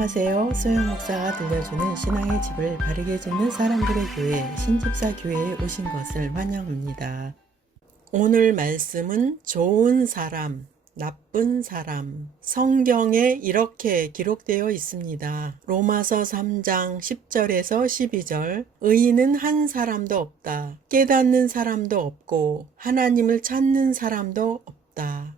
안녕하세요. 소영 목사가 들려주는 신앙의 집을 바르게 짓는 사람들의 교회 신집사 교회에 오신 것을 환영합니다. 오늘 말씀은 좋은 사람, 나쁜 사람. 성경에 이렇게 기록되어 있습니다. 로마서 3장 10절에서 12절. 의인은 한 사람도 없다. 깨닫는 사람도 없고 하나님을 찾는 사람도 없다.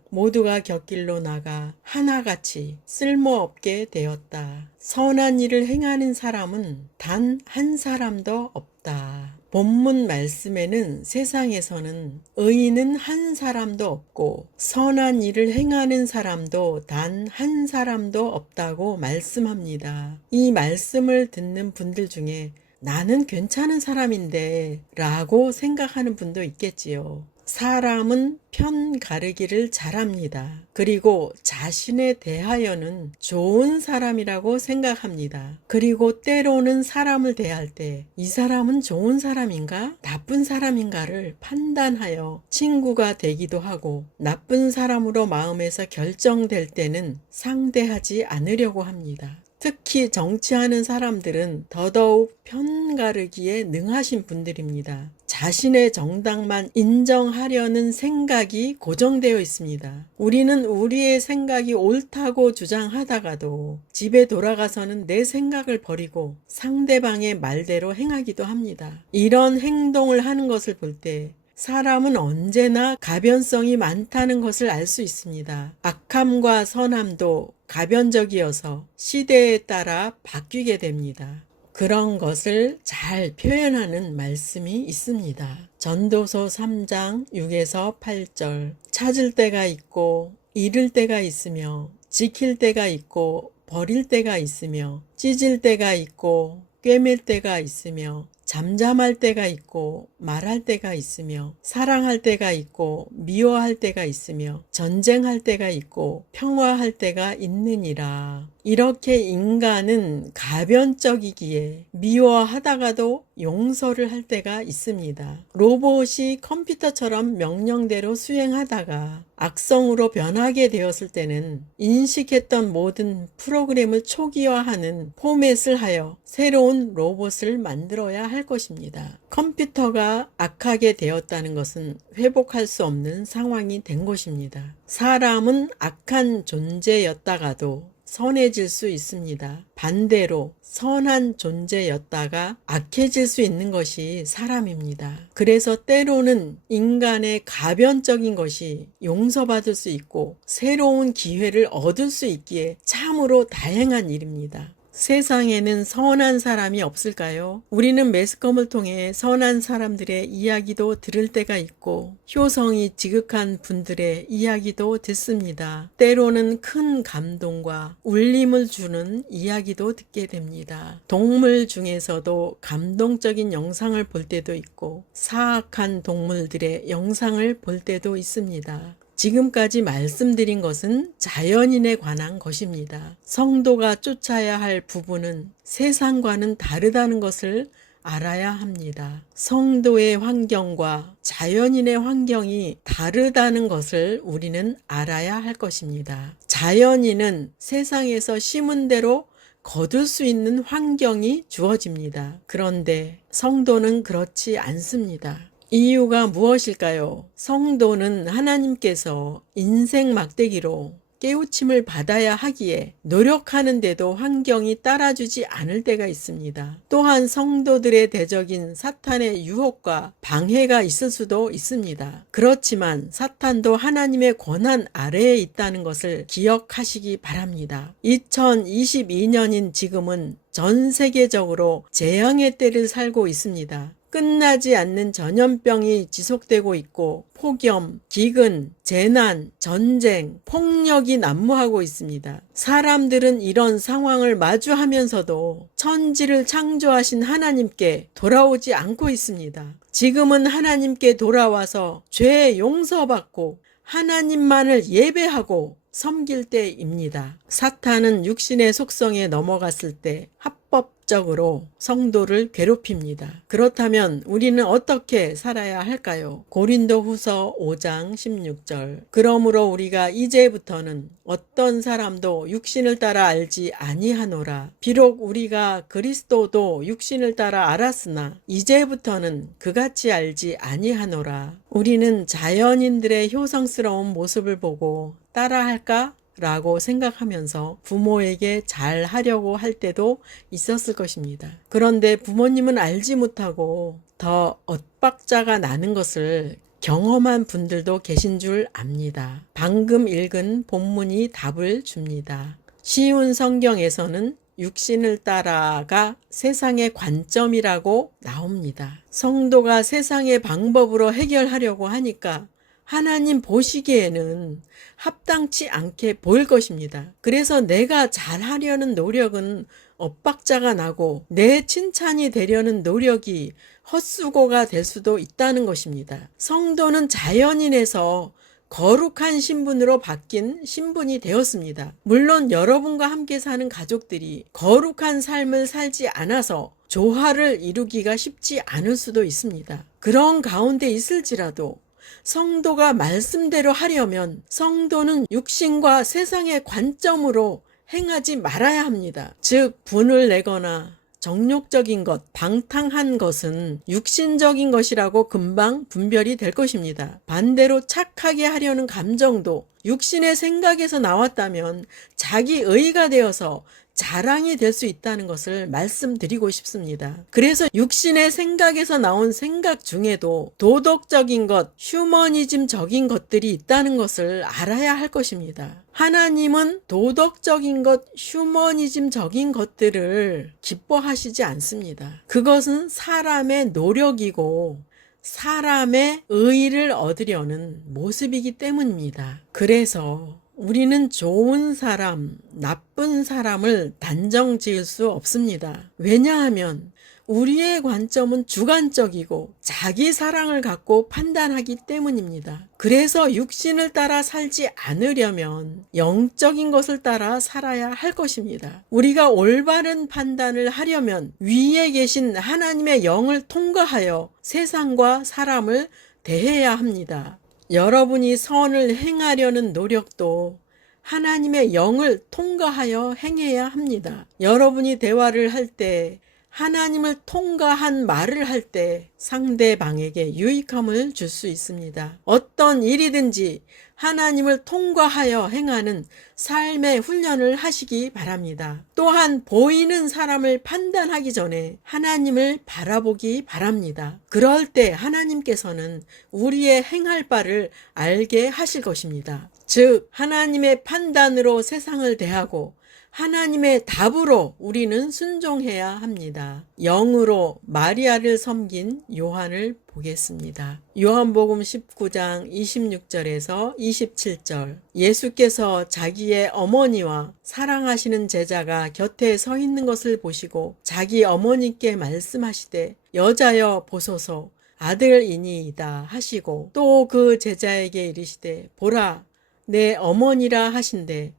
모두가 곁길로 나가 하나같이 쓸모없게 되었다. 선한 일을 행하는 사람은 단 한 사람도 없다. 본문 말씀에는 세상에서는 의인은 한 사람도 없고 선한 일을 행하는 사람도 단 한 사람도 없다고 말씀합니다. 이 말씀을 듣는 분들 중에 나는 괜찮은 사람인데 라고 생각하는 분도 있겠지요. 사람은 편 가르기를 잘합니다. 그리고 자신에 대하여는 좋은 사람이라고 생각합니다. 그리고 때로는 사람을 대할 때 이 사람은 좋은 사람인가 나쁜 사람인가를 판단하여 친구가 되기도 하고 나쁜 사람으로 마음에서 결정될 때는 상대하지 않으려고 합니다. 특히 정치하는 사람들은 더더욱 편가르기에 능하신 분들입니다. 자신의 정당만 인정하려는 생각이 고정되어 있습니다. 우리는 우리의 생각이 옳다고 주장하다가도 집에 돌아가서는 내 생각을 버리고 상대방의 말대로 행하기도 합니다. 이런 행동을 하는 것을 볼 때 사람은 언제나 가변성이 많다는 것을 알 수 있습니다. 악함과 선함도 가변적이어서 시대에 따라 바뀌게 됩니다. 그런 것을 잘 표현하는 말씀이 있습니다. 전도서 3장 6에서 8절. 찾을 때가 있고 잃을 때가 있으며 지킬 때가 있고 버릴 때가 있으며 찢을 때가 있고 꿰맬 때가 있으며 잠잠할 때가 있고 말할 때가 있으며 사랑할 때가 있고 미워할 때가 있으며 전쟁할 때가 있고 평화할 때가 있느니라. 이렇게 인간은 가변적이기에 미워하다가도 용서를 할 때가 있습니다. 로봇이 컴퓨터처럼 명령대로 수행하다가 악성으로 변하게 되었을 때는 인식했던 모든 프로그램을 초기화하는 포맷을 하여 새로운 로봇을 만들어야 할 것입니다. 컴퓨터가 악하게 되었다는 것은 회복할 수 없는 상황이 된 것입니다. 사람은 악한 존재였다가도 선해질 수 있습니다. 반대로 선한 존재였다가 악해질 수 있는 것이 사람입니다. 그래서 때로는 인간의 가변적인 것이 용서받을 수 있고 새로운 기회를 얻을 수 있기에 참으로 다행한 일입니다. 세상에는 선한 사람이 없을까요? 우리는 매스컴을 통해 선한 사람들의 이야기도 들을 때가 있고 효성이 지극한 분들의 이야기도 듣습니다. 때로는 큰 감동과 울림을 주는 이야기도 듣게 됩니다. 동물 중에서도 감동적인 영상을 볼 때도 있고 사악한 동물들의 영상을 볼 때도 있습니다. 지금까지 말씀드린 것은 자연인에 관한 것입니다. 성도가 쫓아야 할 부분은 세상과는 다르다는 것을 알아야 합니다. 성도의 환경과 자연인의 환경이 다르다는 것을 우리는 알아야 할 것입니다. 자연인은 세상에서 심은 대로 거둘 수 있는 환경이 주어집니다. 그런데 성도는 그렇지 않습니다. 이유가 무엇일까요? 성도는 하나님께서 인생 막대기로 깨우침을 받아야 하기에 노력하는데도 환경이 따라주지 않을 때가 있습니다. 또한 성도들의 대적인 사탄의 유혹과 방해가 있을 수도 있습니다. 그렇지만 사탄도 하나님의 권한 아래에 있다는 것을 기억하시기 바랍니다. 2022년인 지금은 전 세계적으로 재앙의 때를 살고 있습니다. 끝나지 않는 전염병이 지속되고 있고 폭염, 기근, 재난, 전쟁, 폭력이 난무하고 있습니다. 사람들은 이런 상황을 마주하면서도 천지를 창조하신 하나님께 돌아오지 않고 있습니다. 지금은 하나님께 돌아와서 죄 용서받고 하나님만을 예배하고 섬길 때입니다. 사탄은 육신의 속성에 넘어갔을 때 합법적으로 성도를 괴롭힙니다. 그렇다면 우리는 어떻게 살아야 할까요? 고린도후서 5장 16절. 그러므로 우리가 이제부터는 어떤 사람도 육신을 따라 알지 아니하노라. 비록 우리가 그리스도도 육신을 따라 알았으나 이제부터는 그같이 알지 아니하노라. 우리는 자연인들의 효성스러운 모습을 보고 따라할까? 라고 생각하면서 부모에게 잘 하려고 할 때도 있었을 것입니다. 그런데 부모님은 알지 못하고 더 엇박자가 나는 것을 경험한 분들도 계신 줄 압니다. 방금 읽은 본문이 답을 줍니다. 쉬운 성경에서는 육신을 따라가 세상의 관점이라고 나옵니다. 성도가 세상의 방법으로 해결하려고 하니까 하나님 보시기에는 합당치 않게 보일 것입니다. 그래서 내가 잘하려는 노력은 엇박자가 나고 내 칭찬이 되려는 노력이 헛수고가 될 수도 있다는 것입니다. 성도는 자연인에서 거룩한 신분으로 바뀐 신분이 되었습니다. 물론 여러분과 함께 사는 가족들이 거룩한 삶을 살지 않아서 조화를 이루기가 쉽지 않을 수도 있습니다. 그런 가운데 있을지라도 성도가 말씀대로 하려면 성도는 육신과 세상의 관점으로 행하지 말아야 합니다. 즉 분을 내거나 정욕적인 것, 방탕한 것은 육신적인 것이라고 금방 분별이 될 것입니다. 반대로 착하게 하려는 감정도 육신의 생각에서 나왔다면 자기 의가 되어서 자랑이 될 수 있다는 것을 말씀드리고 싶습니다. 그래서 육신의 생각에서 나온 생각 중에도 도덕적인 것, 휴머니즘적인 것들이 있다는 것을 알아야 할 것입니다. 하나님은 도덕적인 것, 휴머니즘적인 것들을 기뻐하시지 않습니다. 그것은 사람의 노력이고 사람의 의의를 얻으려는 모습이기 때문입니다. 그래서 우리는 좋은 사람, 나쁜 사람을 단정 지을 수 없습니다. 왜냐하면 우리의 관점은 주관적이고 자기 사랑을 갖고 판단하기 때문입니다. 그래서 육신을 따라 살지 않으려면 영적인 것을 따라 살아야 할 것입니다. 우리가 올바른 판단을 하려면 위에 계신 하나님의 영을 통과하여 세상과 사람을 대해야 합니다. 여러분이 선을 행하려는 노력도 하나님의 영을 통과하여 행해야 합니다. 여러분이 대화를 할 때 하나님을 통과한 말을 할 때 상대방에게 유익함을 줄 수 있습니다. 어떤 일이든지 하나님을 통과하여 행하는 삶의 훈련을 하시기 바랍니다. 또한 보이는 사람을 판단하기 전에 하나님을 바라보기 바랍니다. 그럴 때 하나님께서는 우리의 행할 바를 알게 하실 것입니다. 즉 하나님의 판단으로 세상을 대하고 하나님의 답으로 우리는 순종해야 합니다. 영으로 마리아를 섬긴 요한을 보겠습니다. 요한복음 19장 26절에서 27절. 예수께서 자기의 어머니와 사랑하시는 제자가 곁에 서 있는 것을 보시고 자기 어머니께 말씀하시되 여자여 보소서 아들이니이다 하시고 또 그 제자에게 이르시되 보라 내 어머니라 하신대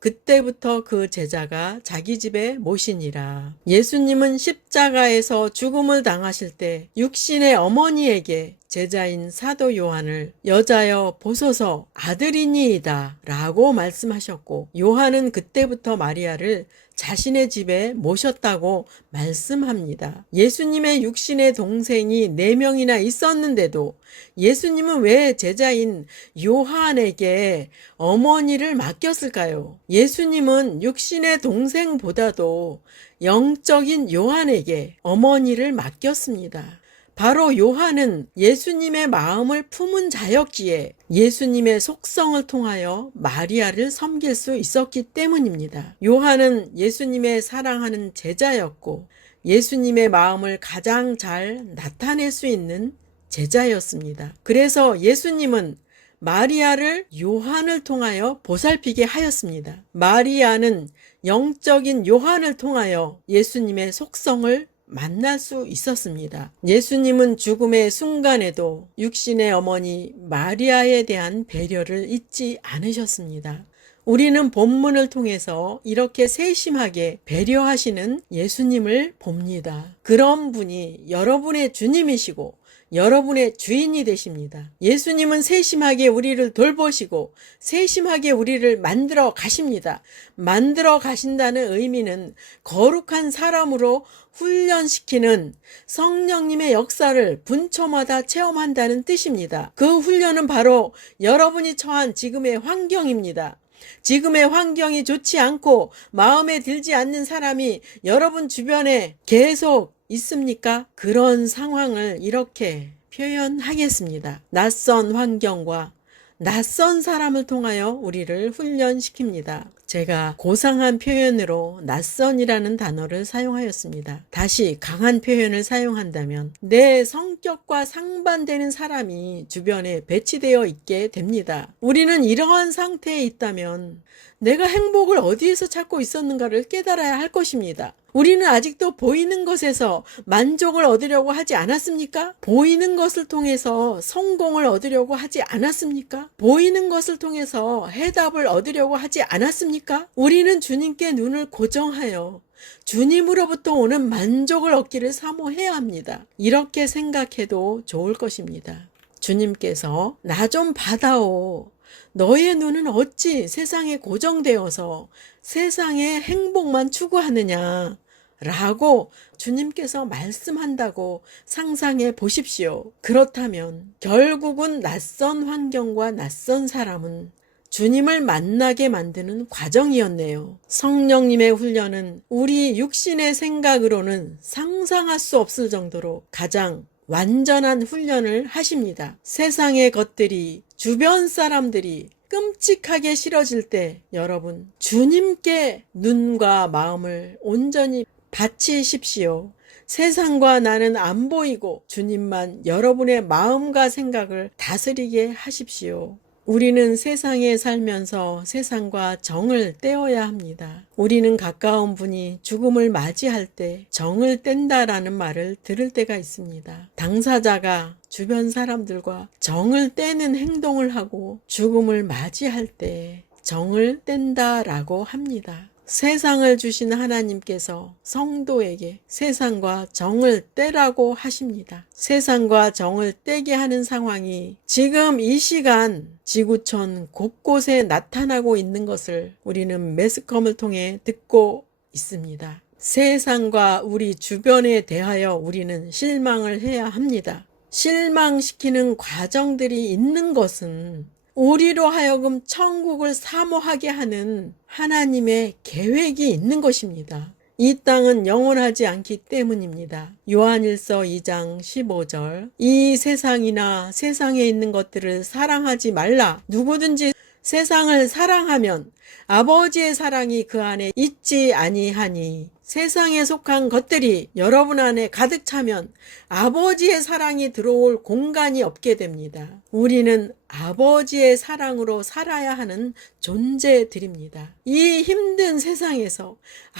그때부터 그 제자가 자기 집에 모시니라. 예수님은 십자가에서 죽음을 당하실 때 육신의 어머니에게 제자인 사도 요한을 여자여 보소서 아들이니이다 라고 말씀하셨고 요한은 그때부터 마리아를 자신의 집에 모셨다고 말씀합니다. 예수님의 육신의 동생이 4명이나 있었는데도 예수님은 왜 제자인 요한에게 어머니를 맡겼을까요? 예수님은 육신의 동생보다도 영적인 요한에게 어머니를 맡겼습니다. 바로 요한은 예수님의 마음을 품은 자였기에 예수님의 속성을 통하여 마리아를 섬길 수 있었기 때문입니다. 요한은 예수님의 사랑하는 제자였고 예수님의 마음을 가장 잘 나타낼 수 있는 제자였습니다. 그래서 예수님은 마리아를 요한을 통하여 보살피게 하였습니다. 마리아는 영적인 요한을 통하여 예수님의 속성을 만날 수 있었습니다. 예수님은 죽음의 순간에도 육신의 어머니 마리아에 대한 배려를 잊지 않으셨습니다. 우리는 본문을 통해서 이렇게 세심하게 배려하시는 예수님을 봅니다. 그런 분이 여러분의 주님이시고 여러분의 주인이 되십니다. 예수님은 세심하게 우리를 돌보시고 세심하게 우리를 만들어 가십니다. 만들어 가신다는 의미는 거룩한 사람으로 훈련시키는 성령님의 역사를 분초마다 체험한다는 뜻입니다. 그 훈련은 바로 여러분이 처한 지금의 환경입니다. 지금의 환경이 좋지 않고 마음에 들지 않는 사람이 여러분 주변에 계속 있습니까? 그런 상황을 이렇게 표현하겠습니다. 낯선 환경과 낯선 사람을 통하여 우리를 훈련시킵니다. 제가 고상한 표현으로 낯선이라는 단어를 사용하였습니다. 다시 강한 표현을 사용한다면 내 성격과 상반되는 사람이 주변에 배치되어 있게 됩니다. 우리는 이러한 상태에 있다면 내가 행복을 어디에서 찾고 있었는가를 깨달아야 할 것입니다. 우리는 아직도 보이는 것에서 만족을 얻으려고 하지 않았습니까? 보이는 것을 통해서 성공을 얻으려고 하지 않았습니까? 보이는 것을 통해서 해답을 얻으려고 하지 않았습니까? 우리는 주님께 눈을 고정하여 주님으로부터 오는 만족을 얻기를 사모해야 합니다. 이렇게 생각해도 좋을 것입니다. 주님께서 나 좀 받아오. 너의 눈은 어찌 세상에 고정되어서 세상의 행복만 추구하느냐 라고 주님께서 말씀한다고 상상해 보십시오. 그렇다면 결국은 낯선 환경과 낯선 사람은 주님을 만나게 만드는 과정이었네요. 성령님의 훈련은 우리 육신의 생각으로는 상상할 수 없을 정도로 가장 완전한 훈련을 하십니다. 세상의 것들이, 주변 사람들이 끔찍하게 싫어질 때 여러분 주님께 눈과 마음을 온전히 바치십시오. 세상과 나는 안 보이고 주님만 여러분의 마음과 생각을 다스리게 하십시오. 우리는 세상에 살면서 세상과 정을 떼어야 합니다. 우리는 가까운 분이 죽음을 맞이할 때 정을 뗀다라는 말을 들을 때가 있습니다. 당사자가 주변 사람들과 정을 떼는 행동을 하고 죽음을 맞이할 때 정을 뗀다라고 합니다. 세상을 주신 하나님께서 성도에게 세상과 정을 떼라고 하십니다. 세상과 정을 떼게 하는 상황이 지금 이 시간 지구촌 곳곳에 나타나고 있는 것을 우리는 매스컴을 통해 듣고 있습니다. 세상과 우리 주변에 대하여 우리는 실망을 해야 합니다. 실망시키는 과정들이 있는 것은 우리로 하여금 천국을 사모하게 하는 하나님의 계획이 있는 것입니다. 이 땅은 영원하지 않기 때문입니다. 요한일서 2장 15절 이 세상이나 세상에 있는 것들을 사랑하지 말라. 누구든지 세상을 사랑하면 아버지의 사랑이 그 안에 있지 아니하니 세상에 속한 것들이 여러분 안에 가득 차면 아버지의 사랑이 들어올 공간이 없게 됩니다. 우리는 아버지의 사랑으로 살아야 하는 존재들입니다. 이 힘든 세상에서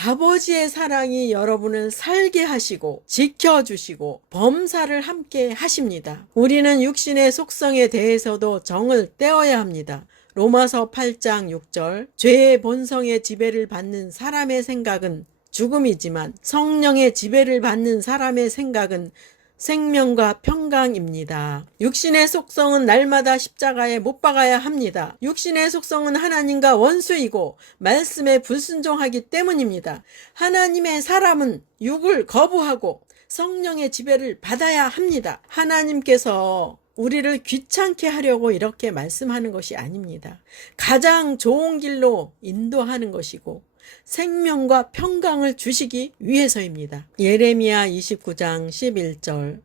아버지의 사랑이 여러분을 살게 하시고 지켜주시고 범사를 함께 하십니다. 우리는 육신의 속성에 대해서도 정을 떼어야 합니다. 로마서 8장 6절 죄의 본성의 지배를 받는 사람의 생각은 죽음이지만 성령의 지배를 받는 사람의 생각은 생명과 평강입니다. 육신의 속성은 날마다 십자가에 못 박아야 합니다. 육신의 속성은 하나님과 원수이고 말씀에 불순종하기 때문입니다. 하나님의 사람은 육을 거부하고 성령의 지배를 받아야 합니다. 하나님께서 우리를 귀찮게 하려고 이렇게 말씀하는 것이 아닙니다. 가장 좋은 길로 인도하는 것이고 생명과 평강을 주시기 위해서입니다. 예레미야 29장 11절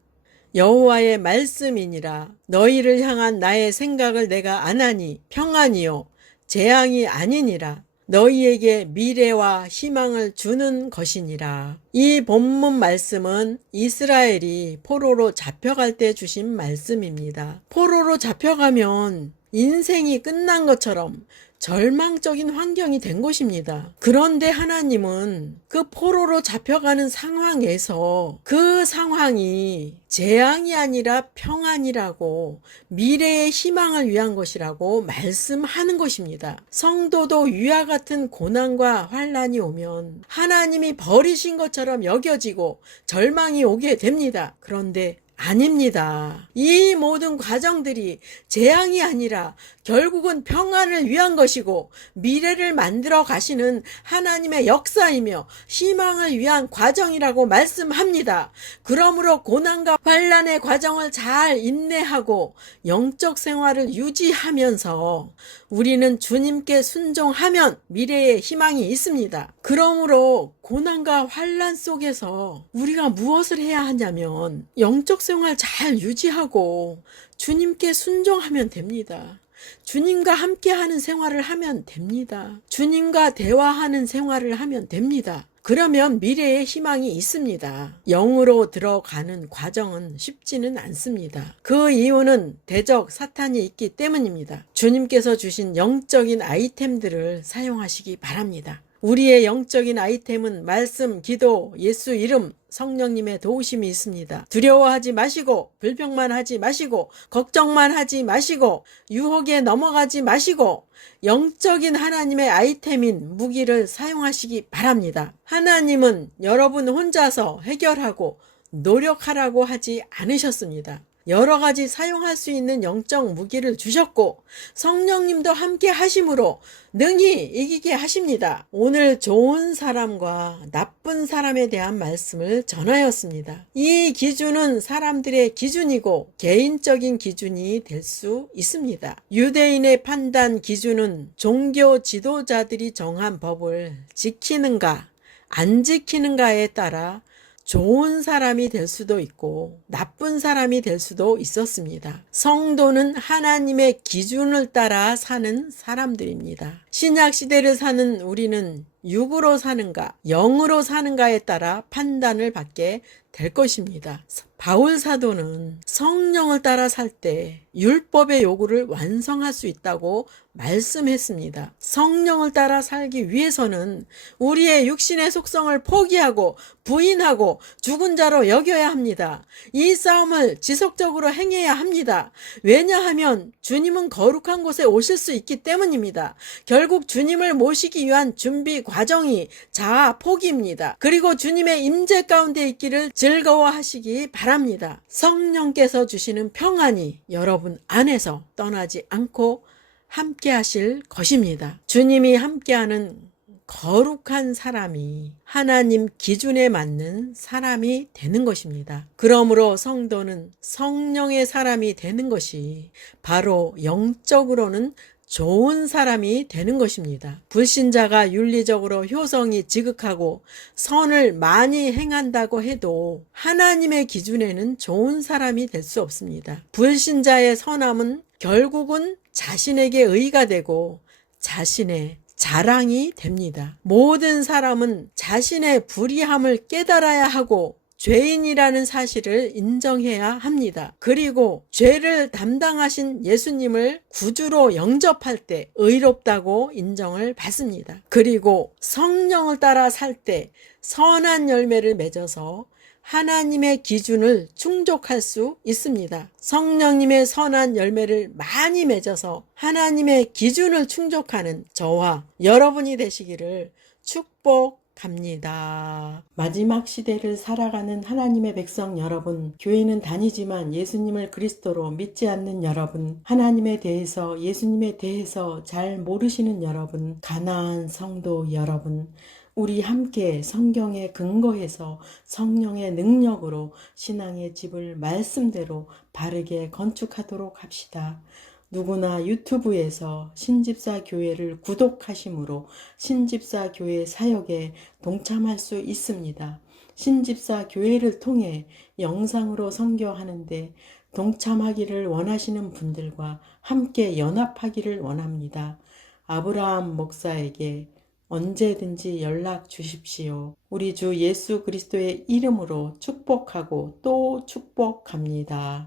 여호와의 말씀이니라 너희를 향한 나의 생각을 내가 아나니 평안이요 재앙이 아니니라 너희에게 미래와 희망을 주는 것이니라. 이 본문 말씀은 이스라엘이 포로로 잡혀갈 때 주신 말씀입니다. 포로로 잡혀가면 인생이 끝난 것처럼 절망적인 환경이 된 것입니다. 그런데 하나님은 그 포로로 잡혀가는 상황에서 그 상황이 재앙이 아니라 평안이라고, 미래의 희망을 위한 것이라고 말씀하는 것입니다. 성도도 위와 같은 고난과 환난이 오면 하나님이 버리신 것처럼 여겨지고 절망이 오게 됩니다. 그런데 아닙니다. 이 모든 과정들이 재앙이 아니라 결국은 평안을 위한 것이고 미래를 만들어 가시는 하나님의 역사이며 희망을 위한 과정이라고 말씀합니다. 그러므로 고난과 환난의 과정을 잘 인내하고 영적 생활을 유지하면서 우리는 주님께 순종하면 미래의 희망이 있습니다. 그러므로 고난과 환난 속에서 우리가 무엇을 해야 하냐면 영적 생활 잘 유지하고 주님께 순종하면 됩니다. 주님과 함께하는 생활을 하면 됩니다. 주님과 대화하는 생활을 하면 됩니다. 그러면 미래의 희망이 있습니다. 영으로 들어가는 과정은 쉽지는 않습니다. 그 이유는 대적 사탄이 있기 때문입니다. 주님께서 주신 영적인 아이템들을 사용하시기 바랍니다. 우리의 영적인 아이템은 말씀, 기도, 예수 이름, 성령님의 도우심이 있습니다. 두려워하지 마시고 불평만 하지 마시고 걱정만 하지 마시고 유혹에 넘어가지 마시고 영적인 하나님의 아이템인 무기를 사용하시기 바랍니다. 하나님은 여러분 혼자서 해결하고 노력하라고 하지 않으셨습니다. 여러 가지 사용할 수 있는 영적 무기를 주셨고 성령님도 함께 하심으로 능히 이기게 하십니다. 오늘 좋은 사람과 나쁜 사람에 대한 말씀을 전하였습니다. 이 기준은 사람들의 기준이고 개인적인 기준이 될 수 있습니다. 유대인의 판단 기준은 종교 지도자들이 정한 법을 지키는가 안 지키는가에 따라 좋은 사람이 될 수도 있고 나쁜 사람이 될 수도 있었습니다. 성도는 하나님의 기준을 따라 사는 사람들입니다. 신약 시대를 사는 우리는 육으로 사는가 영으로 사는가에 따라 판단을 받게 될 것입니다. 바울 사도는 성령을 따라 살 때 율법의 요구를 완성할 수 있다고 말씀했습니다. 성령을 따라 살기 위해서는 우리의 육신의 속성을 포기하고 부인하고 죽은 자로 여겨야 합니다. 이 싸움을 지속적으로 행해야 합니다. 왜냐하면 주님은 거룩한 곳에 오실 수 있기 때문입니다. 결국 주님을 모시기 위한 준비 과정이 자아 포기입니다. 그리고 주님의 임재 가운데 있기를 즐거워하시기 바랍니다. 성령께서 주시는 평안이 여러분 안에서 떠나지 않고 함께 하실 것입니다. 주님이 함께하는 거룩한 사람이 하나님 기준에 맞는 사람이 되는 것입니다. 그러므로 성도는 성령의 사람이 되는 것이 바로 영적으로는 좋은 사람이 되는 것입니다. 불신자가 윤리적으로 효성이 지극하고 선을 많이 행한다고 해도 하나님의 기준에는 좋은 사람이 될 수 없습니다. 불신자의 선함은 결국은 자신에게 의가 되고 자신의 자랑이 됩니다. 모든 사람은 자신의 불의함을 깨달아야 하고 죄인이라는 사실을 인정해야 합니다. 그리고 죄를 담당하신 예수님을 구주로 영접할 때 의롭다고 인정을 받습니다. 그리고 성령을 따라 살 때 선한 열매를 맺어서 하나님의 기준을 충족할 수 있습니다. 성령님의 선한 열매를 많이 맺어서 하나님의 기준을 충족하는 저와 여러분이 되시기를 축복합니다. 마지막 시대를 살아가는 하나님의 백성 여러분, 교회는 다니지만 예수님을 그리스도로 믿지 않는 여러분, 하나님에 대해서 예수님에 대해서 잘 모르시는 여러분, 가나안 성도 여러분, 우리 함께 성경에 근거해서 성령의 능력으로 신앙의 집을 말씀대로 바르게 건축하도록 합시다. 누구나 유튜브에서 신집사 교회를 구독하심으로 신집사 교회 사역에 동참할 수 있습니다. 신집사 교회를 통해 영상으로 선교하는데 동참하기를 원하시는 분들과 함께 연합하기를 원합니다. 아브라함 목사에게 언제든지 연락 주십시오. 우리 주 예수 그리스도의 이름으로 축복하고 또 축복합니다.